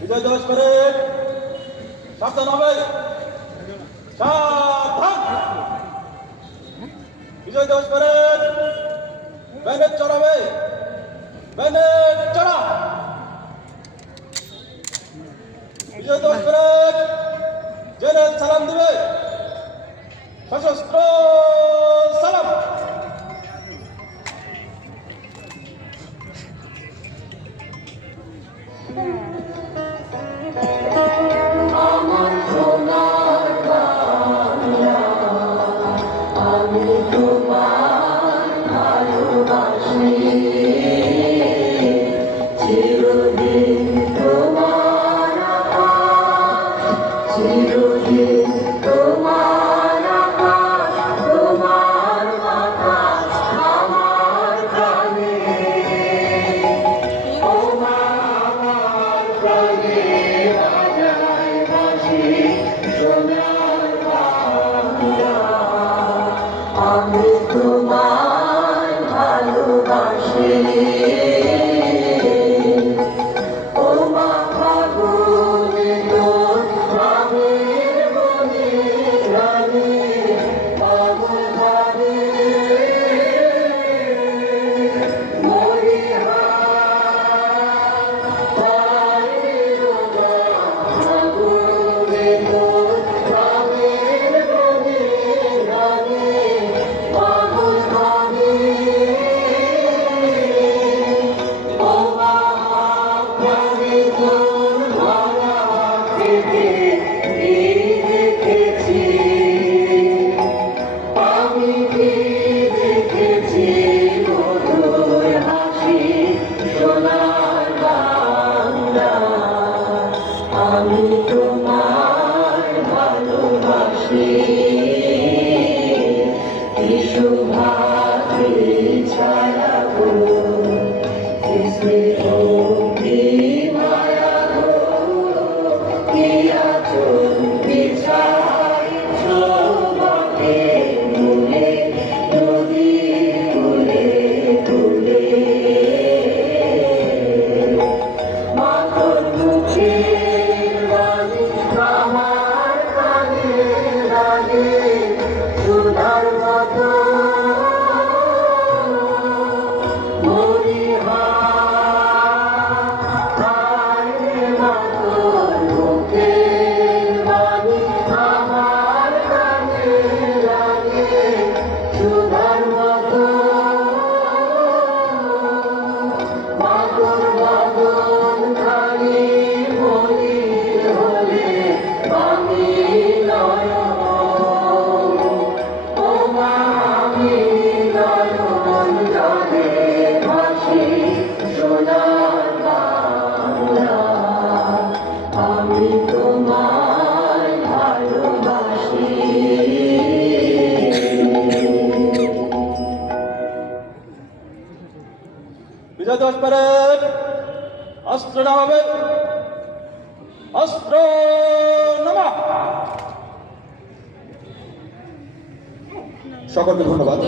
বিজয় দিবস করে সাবধান হবে, সাবধান। বিজয় দিবস করে ব্যান্ডেড চড়াবে, ব্যান্ডেড চড়া। বিজয় দিবস করে জেনারেল সালাম দিবে, সশস্ত্র সালাম। আমার সোনার বাংলা, আমি তোমার ভালোবাসি, চিরদিন তোমার আকাশ, চিরদিন তোমার আকাশ, তোমার বাতাস আমার প্রাণে, ও মা আমার প্রাণে বাজায় বাঁশি সোনার বাংলা, আমি তোমায় ভালোবাসি। ও মা ফাগুনে তোর প্রাণের বনে রানী, পাগল ভাবে মরি হায় ও মা ফাগুনে তোর প্রাণের বনে রানী, পাগল ভাবে ও মা প্রাণে তোর ভরা থেকে দেখেছি, আমি কি দেখেছি মধুর হাসি সোনার বাংলা, আমি তোমায় ভালোবাসি। শুভাতি ছায়া গো, স্নেহ কি মায়া গো, কি আচল বিছাইছ বটে মূলে, নদী তুলে তুলে মাথর মুখের বাণী আমার কানে লাগে সুধার মতো, মরি হায় মাথর মুখের বাণী আমার কানে লাগে সুধার মতো, মাথর বাদন খালি বলি হলে আমি নয়ন, ও মা আমি নয়ন জলে ভাসি সোনার বাংলা, আমি তোমায় ভালোবাসি। বিজয় দিবস করে অস্ত্র নামাবে, অস্ত্র নামা। সকলকে ধন্যবাদ।